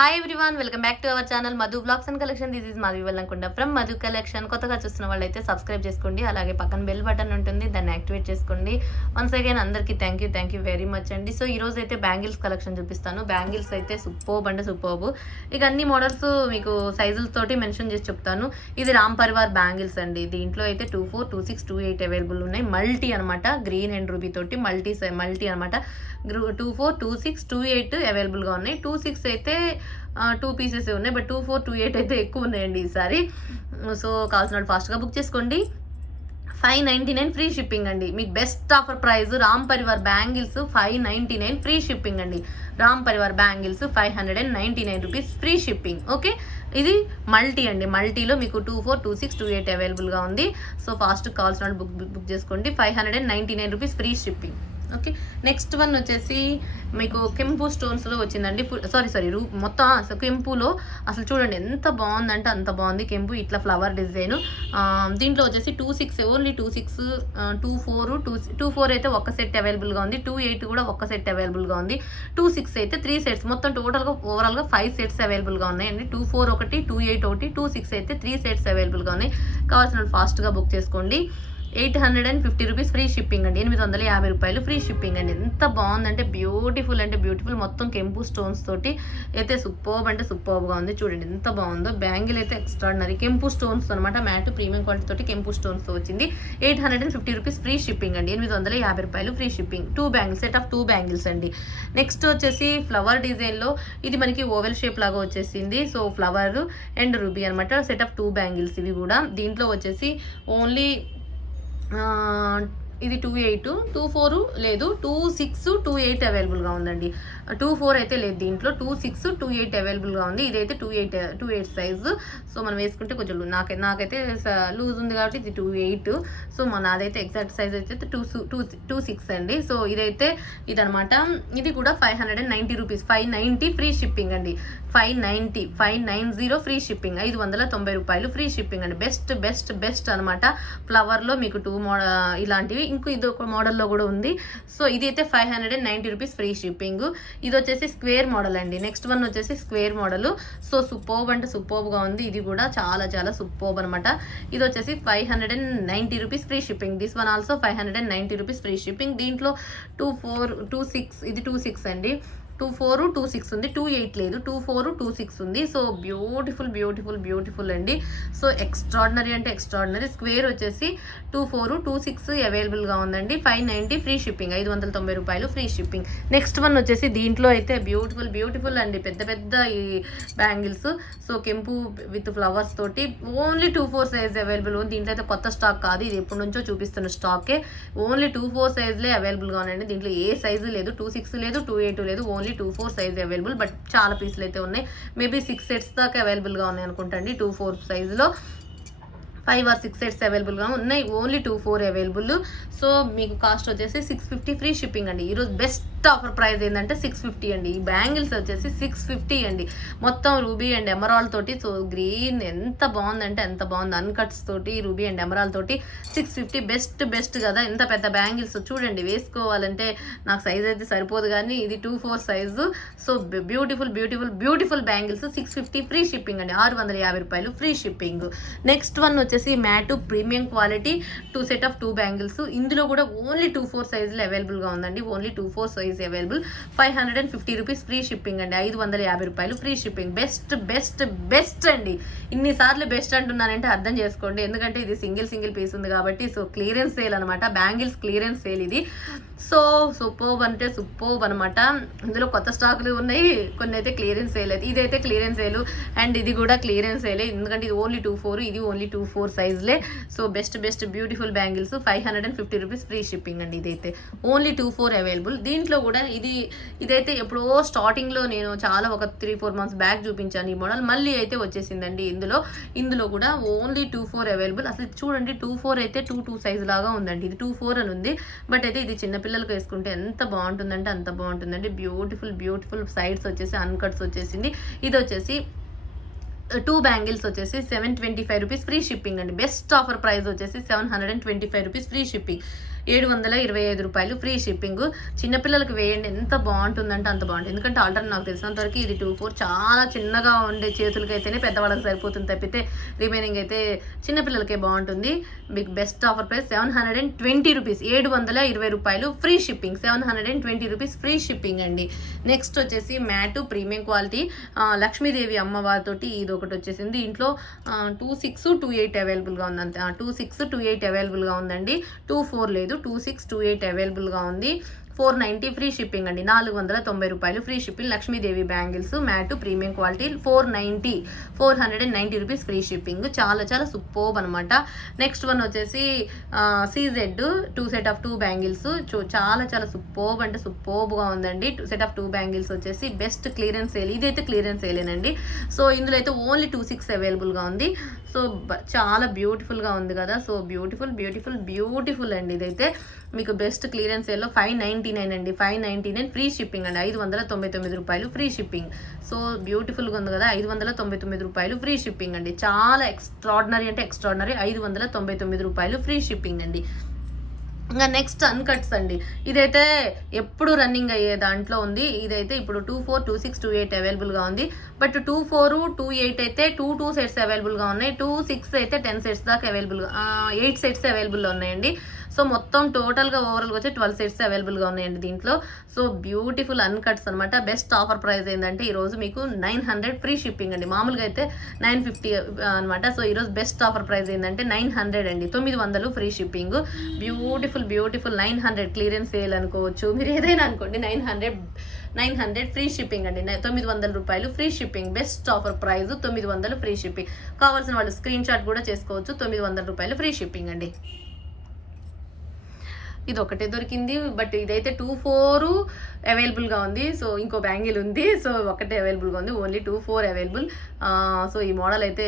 Hi everyone, welcome back to our channel Madhu blogs and collection. This is Madhavi Vellankonda from Madhu collection. కొత్తగా చూస్తున్న వాళ్ళైతే subscribe చేసుకోండి, అలాగే పక్కన బెల్ బటన్ ఉంటుంది, దాన్ని యాక్టివేట్ చేసుకోండి. వన్స్ అగైన్ అందరికీ థ్యాంక్ యూ వెరీ మచ్ అండి. సో ఈ రోజు అయితే బ్యాంగిల్స్ కలెక్షన్ చూపిస్తాను. బ్యాంగిల్స్ అయితే సూపర్బ్ అంటే సూపర్బ్. ఇక అన్ని మోడల్స్ మీకు సైజులతోటి మెన్షన్ చేసి చెప్తాను. ఇది రామ్ పరివార్ బ్యాంగిల్స్ అండి. దీంట్లో అయితే 24, 26, 28 అవైలబుల్ ఉన్నాయి. మల్టీ అనమాట, గ్రీన్ అండ్ రూబీ తోటి మల్టీ అనమాట. 24, 26, 28 అవైలబుల్గా ఉన్నాయి. 26 అయితే 2 పీసెస్ ఉన్నాయి, బట్ 24, 28 అయితే ఎక్కువ ఉన్నాయండి ఈసారి. సో కావాల్సిన వాళ్ళు ఫాస్ట్గా బుక్ చేసుకోండి. 599 ఫ్రీ షిప్పింగ్ అండి. మీకు best offer price Ram Parivar bangles 599 free shipping అండి. Ram Parivar bangles 599 rupees free shipping. Okay, ఇది మల్టీ అండి. మల్టీలో మీకు 24, 26, 28 అవైలబుల్గా ఉంది. సో ఫాస్ట్ కావాల్సిన వాళ్ళు బుక్ చేసుకోండి. 599 rupees free shipping. Okay, next one వచ్చేసి మీకు కెంపు స్టోన్స్లో వచ్చిందండి. సారీ మొత్తం కెంపులో అసలు చూడండి ఎంత బాగుందంటే అంత బాగుంది. కెంపు ఇట్లా ఫ్లవర్ డిజైన్. దీంట్లో వచ్చేసి 26 ఓన్లీ 26, 24 అయితే ఒక సెట్ అవైలబుల్గా ఉంది. 28 కూడా ఒక సెట్ అవైలబుల్గా ఉంది. 26 అయితే 3 సెట్స్, మొత్తం టోటల్గా ఓవరాల్గా 5 సెట్స్ అవైలబుల్గా ఉన్నాయండి. 24 ఒకటి, 28 ఒకటి, 26 అయితే 3 సెట్స్ అవైలబుల్గా ఉన్నాయి. కావాల్సిన ఫాస్ట్గా బుక్ చేసుకోండి. 850 రూపీస్ ఫ్రీ షిప్పింగ్ అండి. 850 రూపాయలు ఫ్రీ షిప్పింగ్ అండి. ఎంత బాగుందంటే బ్యూటిఫుల్ అంటే బ్యూటిఫుల్. మొత్తం కెంపు స్టోన్స్ తోటి అయితే సూపర్గా ఉంది. చూడండి ఎంత బాగుందో. బ్యాంగిల్ అయితే ఎక్స్ట్రాడినరీ కెంపు స్టోన్స్ అనమాట. మ్యాట్ ప్రీమియం క్వాలిటీ తోటి కెంపు స్టోన్స్తో వచ్చింది. 850 రూపీస్ ఫ్రీ షిప్పింగ్ అండి. 850 రూపాయలు free shipping. 2 bangles, set of 2 bangles అండి. నెక్స్ట్ వచ్చేసి ఫ్లవర్ డిజైన్లో ఇది మనకి ఓవెల్ షేప్ లాగా వచ్చేసింది. సో ఫ్లవర్ అండ్ రూబీ అనమాట. సెట్ ఆఫ్ 2 బ్యాంగిల్స్ ఇవి కూడా. దీంట్లో వచ్చేసి ఓన్లీ ఇది 28, 24 లేదు, 26, 28 అవైలబుల్గా ఉందండి. 24 అయితే లేదు దీంట్లో. 26, 28 అవైలబుల్గా ఉంది. ఇదైతే 28 సైజు. సో మనం వేసుకుంటే కొంచెం నాకైతే లూజ్ ఉంది కాబట్టి ఇది 28. సో నాదైతే ఎగ్జాక్ట్ సైజ్ అయితే 26 అండి. సో ఇదైతే ఇదనమాట. ఇది కూడా 590 రూపీస్, 590 ఫ్రీ షిప్పింగ్ అండి. 590 ఫ్రీ షిప్పింగ్. 590 రూపాయలు ఫ్రీ షిప్పింగ్ అండి. బెస్ట్ అనమాట. ఫ్లవర్లో మీకు 2 ఇలాంటివి ఇది ఒక మోడల్లో కూడా ఉంది. సో ఇది అయితే 590 రూపీస్ ఫ్రీ షిప్పింగ్. ఇది వచ్చేసి స్క్వేర్ మోడల్ అండి. నెక్స్ట్ వన్ వచ్చేసి స్క్వేర్ మోడల్. సో సూపర్బ్ అంటే సూపర్బ్గా ఉంది. ఇది కూడా చాలా సూపర్బ్ అనమాట. ఇది వచ్చేసి 590 rupees free shipping. This one also 590 rupees free shipping. దీంట్లో 24, 26 ఇది 26 అండి. 24, 26 ఉంది. 28 లేదు, 24, 26 ఉంది. సో బ్యూటిఫుల్ అండి. సో ఎక్స్ట్రాడినరీ అంటే ఎక్స్ట్రాడినరీ. స్క్వేర్ వచ్చేసి 24, 26 అవైలబుల్గా ఉందండి. 590 ఫ్రీ షిప్పింగ్. 590 రూపాయలు ఫ్రీ షిప్పింగ్. నెక్స్ట్ వన్ వచ్చేసి దీంట్లో అయితే బ్యూటిఫుల్ అండి. పెద్ద ఈ బ్యాంగిల్స్. సో కెంపు విత్ ఫ్లవర్స్ తోటి ఓన్లీ 24 సైజ్ అవైలబుల్ ఉంది. దీంట్లో అయితే కొత్త స్టాక్ కాదు, ఇది ఎప్పటి నుంచో చూపిస్తున్న స్టాకే. ఓన్లీ 24 సైజ్లే అవైలబుల్గా ఉన్నాయండి. దీంట్లో ఏ సైజు లేదు. 26 లేదు, 28 లేదు, ఓన్లీ 24 సైజ్ అవైలబుల్. బట్ చాలా పీసులు అయితే ఉన్నాయి. మేబీ 6 సెట్స్ దాకా అవైలబుల్గా ఉన్నాయి అనుకుంటండి. 24 సైజులో 5 or 6 సెట్స్ అవైలబుల్గా ఉన్నాయి. Only 24 available. సో మీకు కాస్ట్ వచ్చేసి 650 ఫ్రీ షిప్పింగ్ అండి. ఈరోజు బెస్ట్ ఆఫర్ ప్రైస్ ఏంటంటే 650 అండి. ఈ బ్యాంగిల్స్ వచ్చేసి 650 అండి. మొత్తం రూబీ అండ్ ఎమరాల్డ్ తోటి. సో గ్రీన్ ఎంత బాగుందంటే ఎంత బాగుంది. అన్కట్స్ తోటి రూబీ అండ్ ఎమరాల్డ్ తోటి 650. బెస్ట్ కదా. ఎంత పెద్ద బ్యాంగిల్స్ చూడండి. వేసుకోవాలంటే నాకు సైజ్ అయితే సరిపోదు, కానీ ఇది 24 size. So beautiful bangles 650 free shipping అండి. 650 రూపాయలు ఫ్రీ షిప్పింగ్. నెక్స్ట్ వన్ వచ్చేసి mat premium quality 2 set of 2 bangles. ఇందులో కూడా ఓన్లీ 24 సైజులు అవైలబుల్గా ఉందండి. Only 24 size available. 550 rupees free shipping అండి. 550 రూపాయలు ఫ్రీ షిప్పింగ్. బెస్ట్ అండి. ఇన్నిసార్లు బెస్ట్ అంటున్నానంటే అర్థం చేసుకోండి, ఎందుకంటే ఇది సింగిల్ పీస్ ఉంది కాబట్టి. సో క్లియరెన్స్ సేల్ అనమాట. బ్యాంగిల్స్ క్లియరెన్స్ సేల్ ఇది. సో సూపర్బ్ అంటే సూపర్బ్ అనమాట. ఇందులో కొత్త స్టాకులు ఉన్నాయి, కొన్ని అయితే క్లియరెన్స్ సేల్. అయితే ఇదైతే క్లియరెన్స్ సేల్ అండ్ ఇది కూడా క్లియరెన్స్ సేలే, ఎందుకంటే ఇది ఓన్లీ 24, ఇది ఓన్లీ 24 సైజ్లే. So best beautiful bangles 550 rupees free shipping అండి. ఇదైతే ఓన్లీ 24 అవైలబుల్. దీంట్లో కూడా ఇదైతే ఎప్పుడో స్టార్టింగ్లో నేను చాలా ఒక 3-4 మంత్స్ బ్యాక్ చూపించాను ఈ మోడల్. మళ్ళీ అయితే వచ్చేసిందండి. ఇందులో కూడా ఓన్లీ 24 అవైలబుల్. అసలు చూడండి 24 అయితే 2 సైజ్ లాగా ఉందండి. ఇది 24 అని ఉంది, బట్ అయితే ఇది చిన్నపిల్లలకు వేసుకుంటే ఎంత బాగుంటుందంటే అంత బాగుంటుందండి. బ్యూటిఫుల్ సైడ్స్ వచ్చేసి అన్కట్స్ వచ్చేసింది. ఇది వచ్చేసి 2 బ్యాంగిల్స్ వచ్చేసి 725 రూపీస్ ఫ్రీ షిప్పింగ్ అండి. బెస్ట్ ఆఫర్ ప్రైస్ వచ్చేసి 725 రూపీస్ ఫ్రీ షిప్పింగ్. 725 రూపాయలు ఫ్రీ షిప్పింగ్. చిన్నపిల్లలకి వేయండి, ఎంత బాగుంటుందంటే అంత బాగుంటుంది. ఎందుకంటే ఆల్రెడీ నాకు తెలిసినంత వరకు ఇది 24 చాలా చిన్నగా ఉండే చేతులకి అయితేనే పెద్దవాళ్ళకి సరిపోతుంది తప్పితే రిమైనింగ్ అయితే చిన్నపిల్లలకే బాగుంటుంది. మీకు బెస్ట్ ఆఫర్ ప్రైస్ 720 రూపీస్, 720 రూపాయలు free shipping, 720 rupees free shipping అండి. నెక్స్ట్ వచ్చేసి మ్యాట్ ప్రీమియం క్వాలిటీ లక్ష్మీదేవి అమ్మవారితోటి ఇది ఒకటి వచ్చేసింది. ఇంట్లో 26, 28 అవైలబుల్గా ఉంది. అంతే 26, 28 అవైలబుల్గా ఉందండి. 24 లేదు, 26, 28 అవైలబుల్గా ఉంది. 490 ఫ్రీ షిప్పింగ్ అండి. 490 రూపాయలు free shipping. Lakshmidevi bangles mat premium quality 490 rupees free shipping. చాలా చాలా సూపర్బ్ అనమాట. నెక్స్ట్ వన్ వచ్చేసి CZ 2 సెట్ ఆఫ్ 2 బ్యాంగిల్స్. చాలా చాలా సూపర్బ్ అంటే సూపర్బ్గా ఉందండి. 2 సెట్ ఆఫ్ 2 బ్యాంగిల్స్ వచ్చేసి బెస్ట్ క్లియరెన్స్ సేల్. ఇదైతే క్లియరెన్స్ సేలేనండి. సో ఇందులో అయితే ఓన్లీ 26 అవైలబుల్గా ఉంది. సో చాలా బ్యూటిఫుల్గా ఉంది కదా. సో బ్యూటిఫుల్ అండి. ఇదైతే మీకు బెస్ట్ క్లియరెన్స్ సేల్లో 599 అండి. 599 ఫ్రీ షిప్పింగ్ అండి. 599 రూపాయలు ఫ్రీ షిప్పింగ్. సో బ్యూటిఫుల్గా ఉంది కదా. 599 రూపాయలు ఫ్రీ షిప్పింగ్ అండి. చాలా ఎక్స్ట్రాడినరీ అంటే ఎక్స్ట్రాడినరీ. 599 రూపాయలు ఫ్రీ షిప్పింగ్ అండి. ఇంకా నెక్స్ట్ అన్కట్స్ అండి. ఇదైతే ఎప్పుడు రన్నింగ్ అయ్యే దాంట్లో ఉంది. ఇదైతే ఇప్పుడు 24, 26, 28 అవైలబుల్గా ఉంది. బట్ 24, 28 అయితే 2 సెట్స్ అవైలబుల్గా ఉన్నాయి. 26 అయితే 10 సెట్స్ దాకా అవైలబుల్గా 8 సెట్స్ అవైలబుల్లో ఉన్నాయండి. సో మొత్తం టోటల్గా ఓవరాల్గా వచ్చి 12 సెట్స్ అవైలబుల్గా ఉన్నాయండి దీంట్లో. సో బ్యూటిఫుల్ అన్కట్స్ అనమాట. బెస్ట్ ఆఫర్ ప్రైస్ ఏంటంటే ఈరోజు మీకు 900 ఫ్రీ షిప్పింగ్ అండి. మామూలుగా అయితే 950 అనమాట. సో ఈరోజు బెస్ట్ ఆఫర్ ప్రైస్ ఏంటంటే 900 అండి. 900 free shipping. Beautiful 900 clearance sale అనుకోవచ్చు, మీరు ఏదైనా అనుకోండి. 900 ఫ్రీ షిప్పింగ్ అండి. 900 రూపాయలు free shipping. Best offer price 900 free shipping. కావాల్సిన వాళ్ళు స్క్రీన్ షాట్ కూడా చేసుకోవచ్చు. 900 రూపాయలు ఫ్రీ షిప్పింగ్ అండి. ఇది ఒకటే దొరికింది. బట్ ఇదైతే 24 అవైలబుల్గా ఉంది. సో ఇంకో బ్యాంగిల్ ఉంది. సో ఒకటే అవైలబుల్గా ఉంది. Only 24 available. సో ఈ మోడల్ అయితే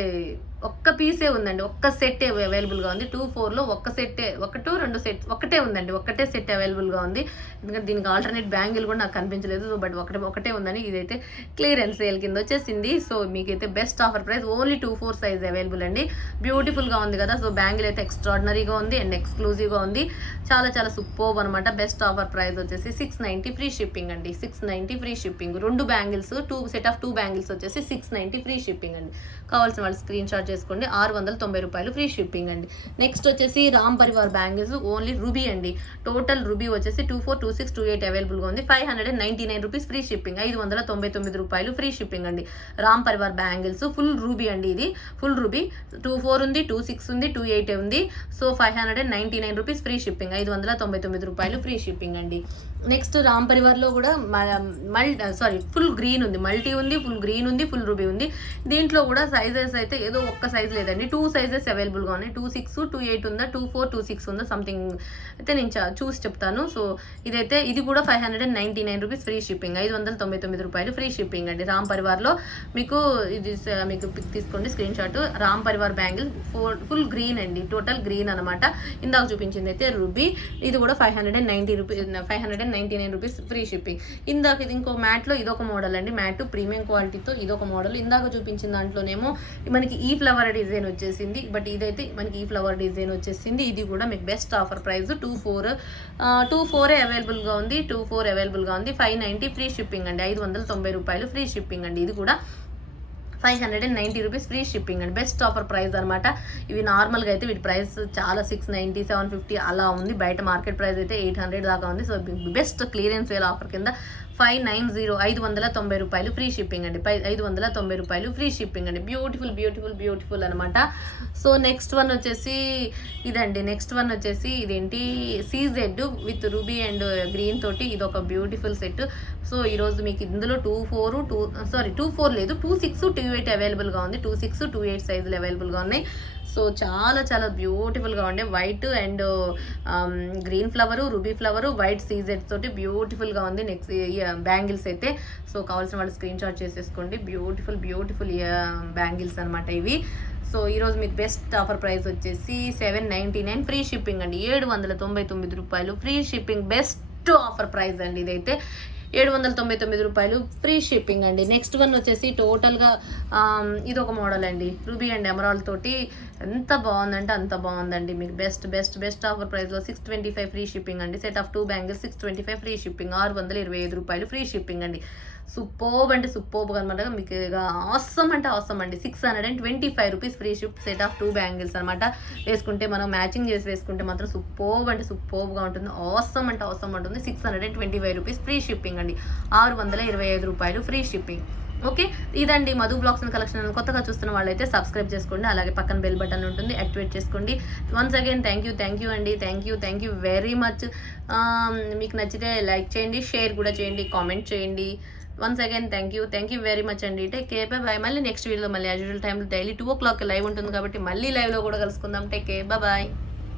ఒక్క పీసే ఉందండి. ఒక్క సెట్ అవైలబుల్గా ఉంది. 24లో ఒక్క సెట్టే, 2 సెట్ ఒకటే ఉందండి. ఒక్కటే సెట్ అవైలబుల్గా ఉంది. ఎందుకంటే దీనికి ఆల్టర్నేట్ బ్యాంగిల్ కూడా నాకు కనిపించలేదు. సో బట్ ఒకటే ఉందని ఇదైతే క్లియరెన్స్ సేల్ కింద వచ్చేసింది. సో మీకైతే best offer price only 24 size available అండి. బ్యూటిఫుల్గా ఉంది కదా. సో బ్యాంగిల్ అయితే ఎక్స్ట్రాడినరీగా ఉంది అండ్ ఎక్స్క్లూజివ్గా ఉంది. చాలా చాలా సూపర్బ్ అనమాట. బెస్ట్ ఆఫర్ ప్రైస్ వచ్చేసి 690 ఫ్రీ షిప్పింగ్ అండి. 690 free shipping. 2 bangles, 2 set of 2 bangles వచ్చేసి 690 ఫ్రీ షిప్పింగ్ అండి. కావాల్సిన వాళ్ళు స్క్రీన్ షాట్ చేసుకోండి. 690 రూపాయలు ఫ్రీ షిప్పింగ్ అండి. నెక్స్ట్ వచ్చేసి Ram Parivar bangles only ruby అండి. టోటల్ రూబీ వచ్చేసి 24, 26, 28 అవైలబుల్గా ఉంది. 599 రూపీస్ ఫ్రీ షిప్పింగ్. 599 రూపాయలు ఫ్రీ షిప్పింగ్ అండి. Ram Parivar bangles full ruby అండి. ఇది ఫుల్ రూబీ. 24 ఉంది, 26 ఉంది, 28 ఉంది. So 599 rupees free shipping. 599 రూపాయలు ఫ్రీ షిప్పింగ్ అండి. నెక్స్ట్ రామ్ పరివార్లో కూడా ఫుల్ గ్రీన్ ఉంది, మల్టీ ఉంది, ఫుల్ గ్రీన్ ఉంది, ఫుల్ రూబీ ఉంది. దీంట్లో కూడా సైజెస్ అయితే ఏదో ఒక్క సైజ్ లేదండి. 2 సైజెస్ అవైలబుల్గా ఉన్నాయి. 26, 28 ఉందా, 24, 26 ఉందా సంథింగ్ అయితే నేను చూసి చెప్తాను. సో ఇదైతే ఇది కూడా 599 రూపీస్ ఫ్రీ షిప్పింగ్. 599 రూపాయలు ఫ్రీ షిప్పింగ్ అండి. రామ్ పరివార్లో మీకు ఇది మీకు పిక్ తీసుకోండి screen shot. Ram Parivar bangle full green అండి. టోటల్ గ్రీన్ అనమాట. ఇందాక చూపించింది అయితే రూబీ. ఇది కూడా 599 రూపీస్ ఫ్రీ షిప్పింగ్. ఇందాక ఇది ఇంకో మ్యాట్లో ఇదొక మోడల్ అండి. మ్యాట్ ప్రీమియం క్వాలిటీతో ఇదొక మోడల్. ఇందాక చూపించిన దాంట్లోనేమో మనకి ఈ ఫ్లవర్ డిజైన్ వచ్చేసింది. బట్ ఇదైతే మనకి ఈ ఫ్లవర్ డిజైన్ వచ్చేసింది. ఇది కూడా మీకు బెస్ట్ ఆఫర్ ప్రైస్ 24 అవైలబుల్గా ఉంది. 24 అవైలబుల్గా ఉంది. 590 ఫ్రీ షిప్పింగ్ అండి. 590 రూపాయలు ఫ్రీ షిప్పింగ్ అండి. ఇది కూడా 590 రూపీస్ ఫ్రీ షిప్పింగ్ అండి. బెస్ట్ ఆఫర్ ప్రైస్ అనమాట. ఇవి నార్మల్గా అయితే వీటి ప్రైస్ చాలా 690, 750 అలా ఉంది. బయట మార్కెట్ ప్రైస్ అయితే 800 దాకా ఉంది. So best clearance sale offer కింద 590 రూపాయలు ఫ్రీ షిప్పింగ్ అండి. 590 రూపాయలు ఫ్రీ షిప్పింగ్ అండి. బ్యూటిఫుల్ అనమాట. సో నెక్స్ట్ వన్ వచ్చేసి ఇదండి. నెక్స్ట్ వన్ వచ్చేసి ఇదేంటి CZ with ruby and green తోటి ఇది ఒక బ్యూటిఫుల్ సెట్. సో ఈరోజు మీకు ఇందులో 24 లేదు, 26, 28 అవైలబుల్గా ఉంది. 26, 28 సైజులు అవైలబుల్గా ఉన్నాయి. సో చాలా చాలా బ్యూటిఫుల్గా ఉండే white and green flower, ruby flower, white CZ తోటి బ్యూటిఫుల్గా ఉంది. నెక్స్ట్ బ్యాంగిల్స్ అయితే సో కావాల్సిన వాళ్ళు స్క్రీన్ షాట్ చేసేసుకోండి. బ్యూటిఫుల్ బ్యాంగిల్స్ అనమాట ఇవి. సో ఈరోజు మీకు బెస్ట్ ఆఫర్ ప్రైస్ వచ్చేసి 799 ఫ్రీ షిప్పింగ్ అండి. 799 రూపాయలు free shipping. Best offer price అండి ఇదైతే. 799 రూపాయలు ఫ్రీ షిప్పింగ్ అండి. నెక్స్ట్ వన్ వచ్చేసి టోటల్గా ఇది ఒక మోడల్ అండి, రూబీ అండ్ ఎమరాల్డ్ తోటి ఎంత బాగుందంటే అంత బాగుందండి. మీకు బెస్ట్ ఆఫర్ ప్రైస్లో 625 ఫ్రీ షిప్పింగ్ అండి. Set of 2 bangles 625 free shipping, 625 రూపాయలు ఫ్రీ షిప్పింగ్ అండి. సూపర్బ్ అంటే సూపర్బ్ అనమాట. మీకు ఇక ఆసమ్ అంటే ఆసమ్ అండి. 625 rupees free ship, set of 2 bangles అనమాట. వేసుకుంటే మనం మ్యాచింగ్ చేసి వేసుకుంటే మాత్రం సూపర్బ్ అంటే సూపర్బ్గా ఉంటుంది. ఆసమ్ అంటే ఆసమ్ ఉంటుంది. 625 రూపీస్ ఫ్రీ షిప్పింగ్ అండి. 625 రూపాయలు ఫ్రీ షిప్పింగ్. ఓకే, ఇదండి మధు బ్లాగ్స్ అండ్ కలెక్షన్. కొత్తగా చూస్తున్న వాళ్ళైతే సబ్స్క్రైబ్ చేసుకోండి, అలాగే పక్కన బెల్ బటన్ ఉంటుంది, యాక్టివేట్ చేసుకోండి. వన్స్ అగైన్ థ్యాంక్ యూ అండి. Thank you very much. మీకు నచ్చితే లైక్ చేయండి, షేర్ కూడా చేయండి, కామెంట్ చేయండి. Once again thank you very much అండి. Take care, bye. మళ్ళీ నెక్స్ట్ వీడియోలో మళ్ళీ యాజ్ యూజువల్ టైంలో డైలీ 2 o'clock లైవ్ ఉంటుంది కాబట్టి మళ్ళీ లైవ్లో కూడా కలుసుకుందాం. Take care, bye.